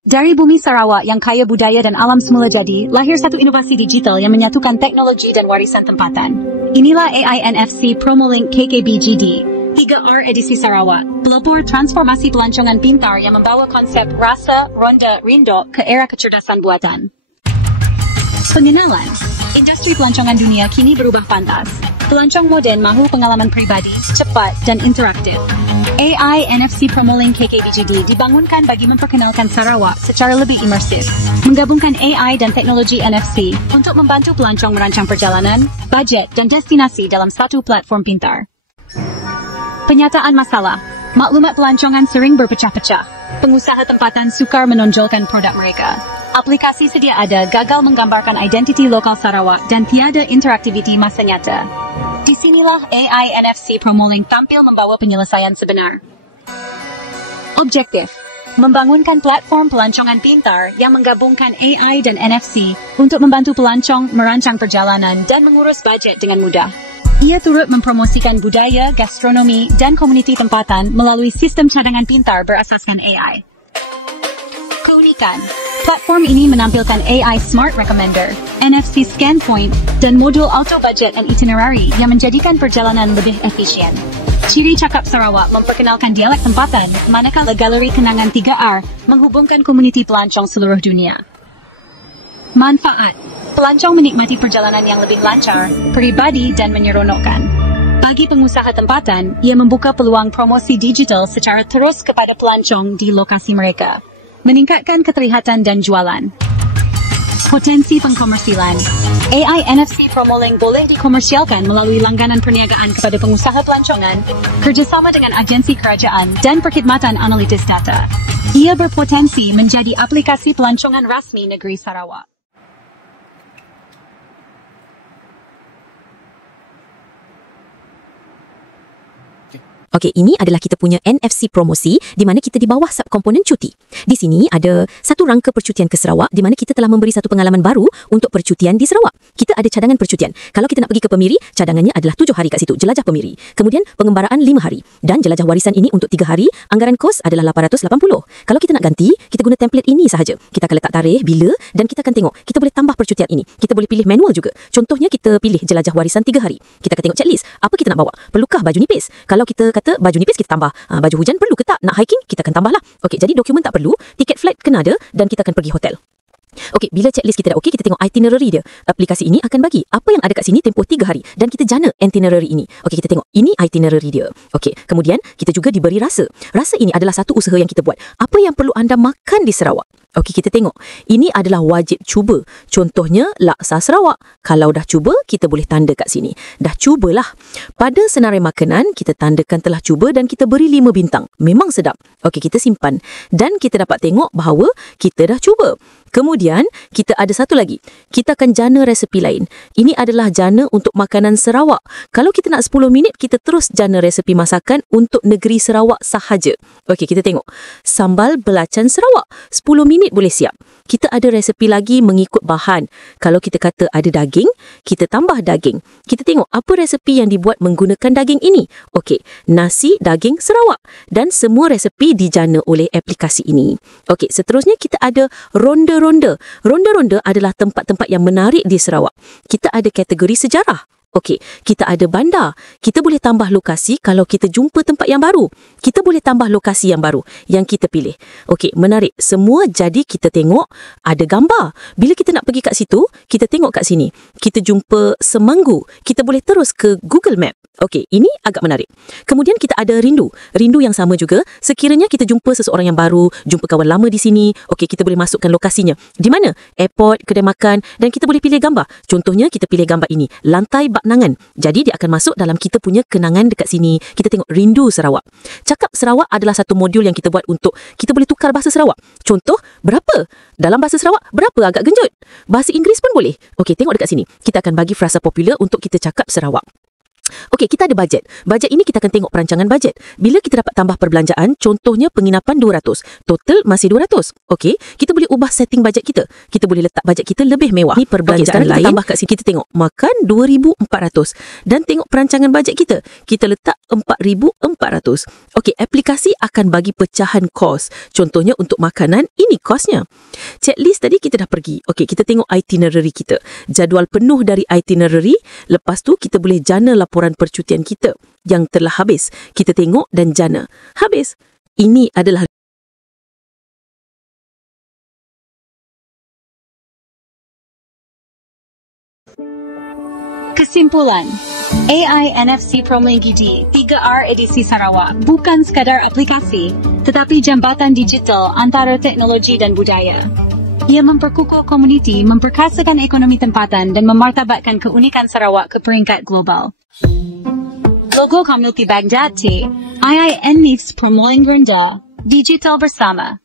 Dari bumi Sarawak yang kaya budaya dan alam semula jadi, lahir satu inovasi digital yang menyatukan teknologi dan warisan tempatan. Inilah AI NFC Promolink KKBGD, 3R edisi Sarawak, pelopor transformasi pelancongan pintar yang membawa konsep rasa, ronda, rindo ke era kecerdasan buatan. Pengenalan, industri pelancongan dunia kini berubah pantas. Pelancong moden mahu pengalaman pribadi, cepat dan interaktif. AI NFC Promolink KKBGD dibangunkan bagi memperkenalkan Sarawak secara lebih imersif, menggabungkan AI dan teknologi NFC untuk membantu pelancong merancang perjalanan, bajet dan destinasi dalam satu platform pintar. Penyataan masalah, maklumat pelancongan sering berpecah-pecah. Pengusaha tempatan sukar menonjolkan produk mereka. Aplikasi sedia ada gagal menggambarkan identiti lokal Sarawak dan tiada interaktiviti masa nyata. Di sinilah AI NFC Promolink tampil membawa penyelesaian sebenar. Objektif, membangunkan platform pelancongan pintar yang menggabungkan AI dan NFC untuk membantu pelancong merancang perjalanan dan mengurus bajet dengan mudah. Ia turut mempromosikan budaya, gastronomi dan komuniti tempatan melalui sistem cadangan pintar berasaskan AI. Keunikan, platform ini menampilkan AI Smart Recommender, NFC Scan Point, dan modul Auto Budget and Itinerary yang menjadikan perjalanan lebih efisien. Ciri cakap Sarawak memperkenalkan dialek tempatan, manakala galeri kenangan 3R menghubungkan komuniti pelancong seluruh dunia. Manfaat, pelancong menikmati perjalanan yang lebih lancar, peribadi dan menyeronokkan. Bagi pengusaha tempatan, ia membuka peluang promosi digital secara terus kepada pelancong di lokasi mereka, meningkatkan keterlihatan dan jualan. Potensi pengkomersilan, AI NFC Promolink boleh dikomersialkan melalui langganan perniagaan kepada pengusaha pelancongan, kerjasama dengan agensi kerajaan dan perkhidmatan analitis data. Ia berpotensi menjadi aplikasi pelancongan rasmi negeri Sarawak. Okey, ini adalah kita punya NFC promosi di mana kita di bawah subkomponen cuti. Di sini ada satu rangka percutian ke Sarawak di mana kita telah memberi satu pengalaman baru untuk percutian di Sarawak. Kita ada cadangan percutian. Kalau kita nak pergi ke Pemiri, cadangannya adalah 7 hari kat situ, jelajah Pemiri. Kemudian pengembaraan 5 hari dan jelajah warisan ini untuk 3 hari, anggaran kos adalah 880. Kalau kita nak ganti, kita guna template ini sahaja. Kita akan letak tarikh, bila dan kita akan tengok. Kita boleh tambah percutian ini. Kita boleh pilih manual juga. Contohnya kita pilih jelajah warisan 3 hari. Kita akan tengok checklist. Apa kita nak bawa? Perlukah baju nipis? Kalau kita kata baju nipis kita tambah. Baju hujan perlu ke tak? Nak hiking kita akan tambahlah. Okey, jadi dokumen tak perlu, tiket flight kena ada dan kita akan pergi hotel. Okey, bila checklist kita dah okey, kita tengok itinerary dia. Aplikasi ini akan bagi apa yang ada kat sini tempoh 3 hari dan kita jana itinerary ini. Okey, kita tengok ini itinerary dia. Okey, kemudian kita juga diberi rasa. Rasa ini adalah satu usaha yang kita buat. Apa yang perlu anda makan di Sarawak? Okey, kita tengok. Ini adalah wajib cuba. Contohnya laksa Sarawak. Kalau dah cuba, kita boleh tanda kat sini. Dah cubalah. Pada senarai makanan, kita tandakan telah cuba dan kita beri 5 bintang. Memang sedap. Okey, kita simpan. Dan kita dapat tengok bahawa kita dah cuba. Kemudian, kita ada satu lagi. Kita akan jana resepi lain. Ini adalah jana untuk makanan Sarawak. Kalau kita nak 10 minit, kita terus jana resepi masakan untuk negeri Sarawak sahaja. Okey, kita tengok. Sambal belacan Sarawak. 10 minit boleh siap. Kita ada resepi lagi mengikut bahan. Kalau kita kata ada daging, kita tambah daging. Kita tengok apa resepi yang dibuat menggunakan daging ini. Okey, nasi daging Sarawak. Dan semua resepi dijana oleh aplikasi ini. Okey, seterusnya kita ada ronda-ronda. Ronda-ronda adalah tempat-tempat yang menarik di Sarawak. Kita ada kategori sejarah. Okey, kita ada bandar. Kita boleh tambah lokasi kalau kita jumpa tempat yang baru. Kita boleh tambah lokasi yang baru yang kita pilih. Okey, menarik. Semua jadi kita tengok ada gambar. Bila kita nak pergi kat situ, kita tengok kat sini. Kita jumpa semanggu. Kita boleh terus ke Google Map. Okey, ini agak menarik. Kemudian kita ada rindu. Rindu yang sama juga. Sekiranya kita jumpa seseorang yang baru, jumpa kawan lama di sini, okey, kita boleh masukkan lokasinya. Di mana? Airport, kedai makan dan kita boleh pilih gambar. Contohnya kita pilih gambar ini, lantai Baknangan. Jadi dia akan masuk dalam kita punya kenangan dekat sini. Kita tengok rindu Sarawak. Cakap Sarawak adalah satu modul yang kita buat untuk kita boleh tukar bahasa Sarawak. Contoh, berapa? Dalam bahasa Sarawak, berapa agak genjut. Bahasa Inggeris pun boleh. Okey, tengok dekat sini. Kita akan bagi frasa popular untuk kita cakap Sarawak. Okey, kita ada bajet. Bajet ini kita akan tengok perancangan bajet. Bila kita dapat tambah perbelanjaan, contohnya penginapan 200, total masih 200. Okey, kita boleh ubah setting bajet kita. Kita boleh letak bajet kita lebih mewah. Ini perbelanjaan lain. Kita tambah kat sini, kita tengok makan 2,400 dan tengok perancangan bajet kita. Kita letak 4,400. Okey, aplikasi akan bagi pecahan kos. Contohnya untuk makanan, ini kosnya. Checklist tadi kita dah pergi. Okey, kita tengok itinerary kita. Jadual penuh dari itinerary. Lepas tu kita boleh jana laporan percutian kita yang telah habis. Kita tengok dan jana. Habis. Ini adalah Kesimpulan, AI NFC Promegidi 3R edisi Sarawak bukan sekadar aplikasi, tetapi jambatan digital antara teknologi dan budaya. Ia memperkukuh komuniti, memperkasakan ekonomi tempatan dan memartabatkan keunikan Sarawak ke peringkat global. Logo Community Baghdad T, IIN NIFS Promoing Rendah, Digital Bersama.